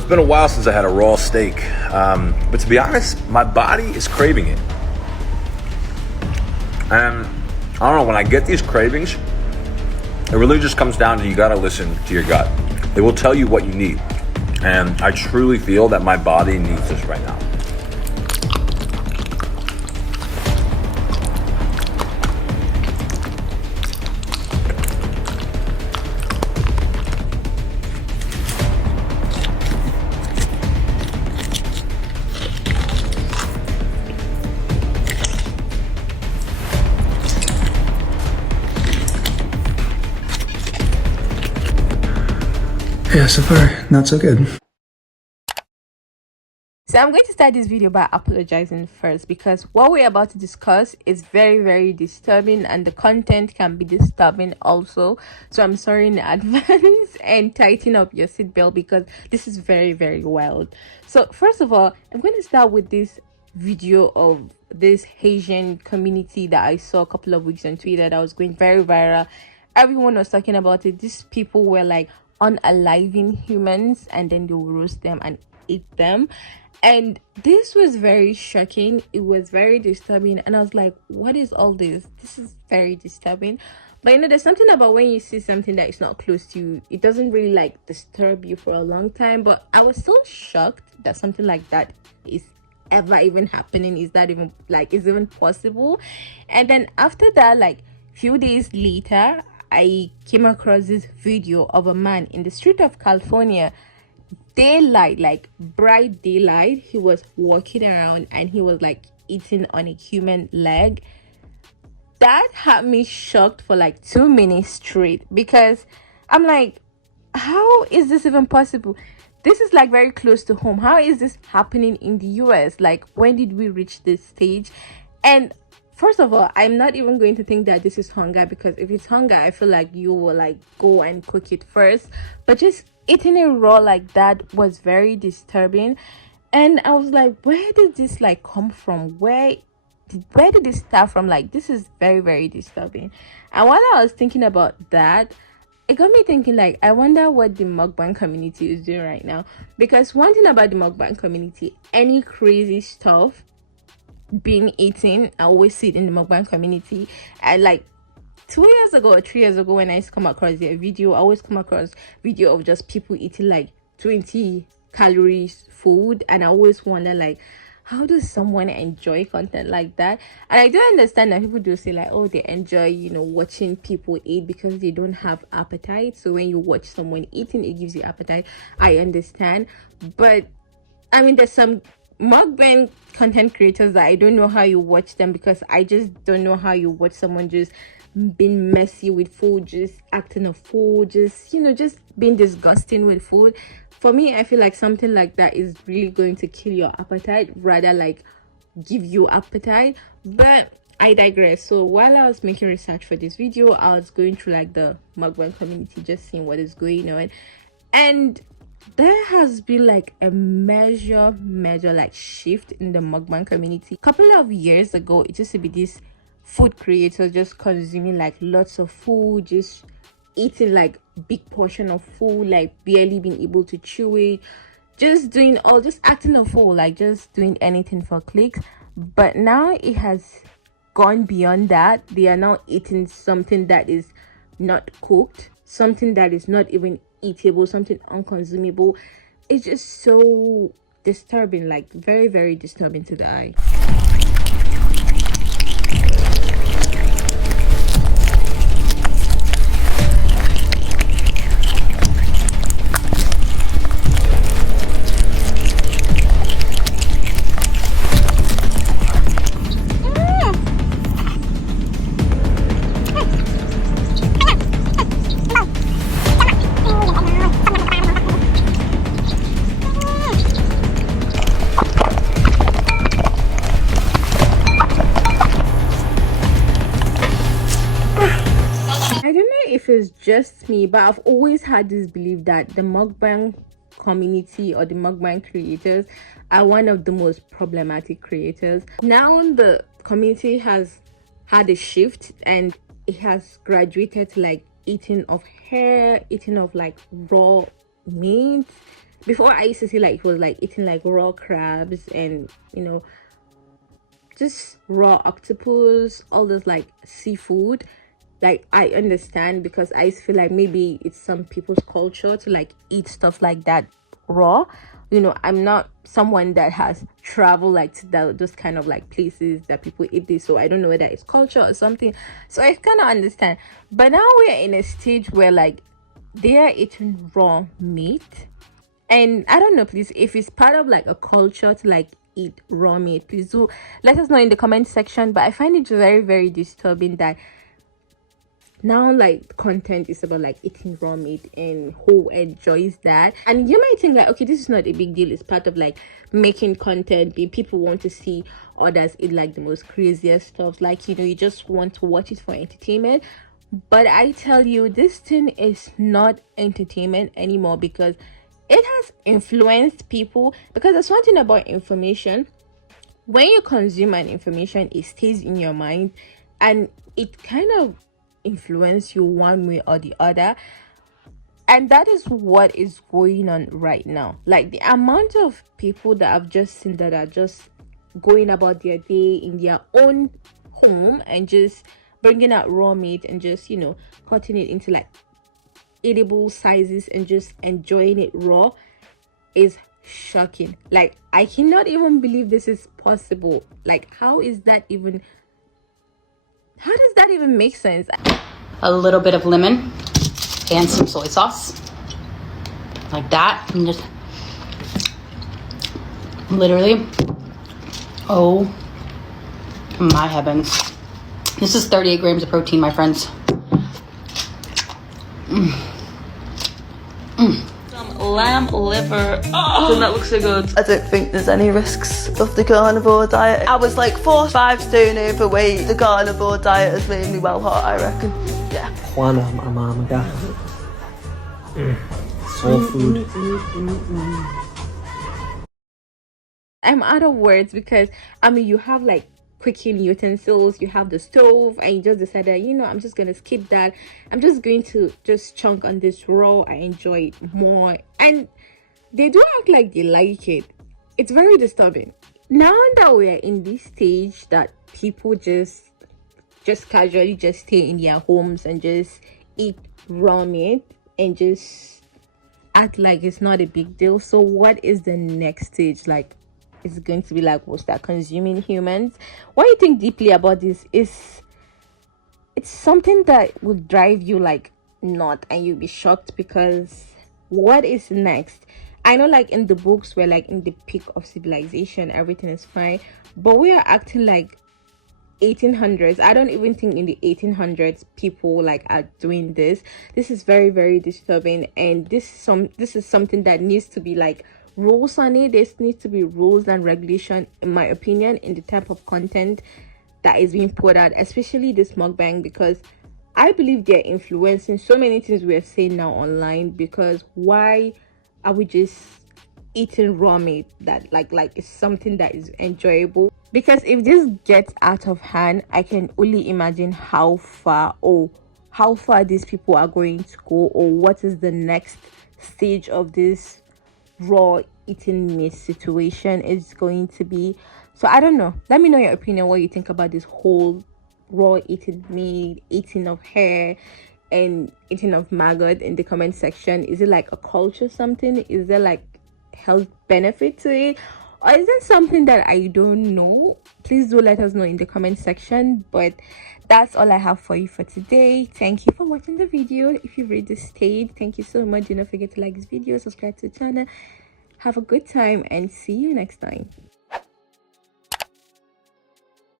it's been a while since I had a raw steak, but to be honest, my body is craving it. And I don't know, when I get these cravings, it really just comes down to you gotta listen to your gut. It will tell you what you need. And I truly feel that my body needs this right now. Yeah, so far, not so good. So I'm going to start this video by apologizing first, because what we're about to discuss is very disturbing and the content can be disturbing also. So I'm sorry in advance and tighten up your seatbelt because this is very wild. So first of all, I'm going to start with this video of this Asian community that I saw a couple of weeks on Twitter that was going very viral. Everyone was talking about it. These people were like unaliving humans and then they will roast them and eat them, and this was very shocking. It was very disturbing, and I was like, what is all this? This is very disturbing. But you know, there's something about when you see something that is not close to you, it doesn't really like disturb you for a long time. But I was still shocked that something like that is ever even happening. Is that even like, is even possible? And then after that, like few days later, I came across this video of a man in the street of California, daylight, like bright daylight. He was walking around and he was like eating on a human leg. That had me shocked for like 2 minutes straight, because I'm like, how is this even possible? This is like very close to home. How is this happening in the US? Like, when did we reach this stage? And first of all, I'm not even going to think that this is hunger, because if it's hunger, I feel like you will like go and cook it first. But just eating it raw like that was very disturbing. And I was like, where did this like come from? Where did this start from? Like, this is very disturbing. And while I was thinking about that, it got me thinking, like, I wonder what the mukbang community is doing right now. Because one thing about the mukbang community, any crazy stuff being eaten, I always see it in the mukbang community. And like 2 years ago or 3 years ago, when I used to come across their video, I always come across video of just people eating like 20 calories food, and I always wonder, like, how does someone enjoy content like that? And I do understand that people do say like, oh, they enjoy, you know, watching people eat because they don't have appetite. So when you watch someone eating, it gives you appetite. I understand, but I mean, there's some mukbang content creators that I don't know how you watch them, because I just don't know how you watch someone just being messy with food, just acting a fool, just, you know, just being disgusting with food. For me, I feel like something like that is really going to kill your appetite rather like give you appetite. But I digress. So while I was making research for this video, I was going through like the mukbang community, just seeing what is going on, and there has been like a major like shift in the mukbang community. A couple of years ago, it used to be this food creators just consuming like lots of food, just eating like big portion of food, like barely being able to chew it, just acting a fool, like just doing anything for clicks. But now it has gone beyond that. They are now eating something that is not cooked, something that is not even eatable, something unconsumable. It's just so disturbing, like very disturbing to the eye. If it's just me, but I've always had this belief that the mukbang community or the mukbang creators are one of the most problematic creators. Now the community has had a shift and it has graduated to like eating of hair, eating of like raw meat, before I used to see like it was like eating like raw crabs and just raw octopus, all this like seafood. Like I understand, because I feel like maybe it's some people's culture to like eat stuff like that raw. I'm not someone that has traveled like to those kind of like places that people eat this, so I don't know whether it's culture or something. So I kind of understand. But now we're in a stage where like they are eating raw meat, and I don't know, please, if it's part of like a culture to like eat raw meat, please do let us know in the comment section. But I find it very, very disturbing that now like content is about like eating raw meat, and who enjoys that? And you might think like, okay, this is not a big deal, it's part of like making content. People want to see others eat like the most craziest stuff, like you just want to watch it for entertainment. But I tell you, this thing is not entertainment anymore, because it has influenced people. Because there's one thing about information: when you consume an information, it stays in your mind, and it kind of influence you one way or the other. And that is what is going on right now. Like the amount of people that I've just seen that are just going about their day in their own home and just bringing out raw meat and just cutting it into like edible sizes and just enjoying it raw is shocking. Like I cannot even believe this is possible. Like how does that even make sense? A little bit of lemon and some soy sauce, like that, and just literally, oh my heavens, this is 38 grams of protein, my friends. Some lamb liver. Doesn't that look so good? I don't think there's any risks of the carnivore diet. I was like 4 or 5 stone overweight. The carnivore diet has made me well hot, I reckon. Yeah. Juana Amamaga. Soul food. I'm out of words, because you have like cooking utensils, you have the stove, and you just decided, I'm just gonna skip that. I'm just going to just chunk on this raw. I enjoy it more, and they do act like they like it. It's very disturbing. Now that we're in this stage that people just casually just stay in their homes and just eat raw meat and just act like it's not a big deal. So what is the next stage? Like, it's going to be like, we'll start consuming humans. What you think deeply about this is, it's something that will drive you like not, and you'll be shocked, because what is next? I know like in the books we're like in the peak of civilization, everything is fine, but we are acting like 1800s. I don't even think in the 1800s people like are doing this. This is very, very disturbing, and this is something that needs to be like rules on it. There needs to be rules and regulation, in my opinion, in the type of content that is being put out, especially this mukbang, because I believe they're influencing so many things we're seeing now online. Because why are we just eating raw meat that like it's something that is enjoyable? Because if this gets out of hand, I can only imagine how far these people are going to go, or what is the next stage of this raw eating meat situation is going to be. So I don't know, let me know your opinion, what you think about this whole raw eating meat, eating of hair, and eating of maggot in the comment section. Is it like a culture something? Is there like health benefit to it, or is it something that I don't know? Please do let us know in the comment section. But that's all I have for you for today. Thank you for watching the video. If you've reached this stage, thank you so much. Do not forget to like this video, subscribe to the channel. Have a good time, and see you next time.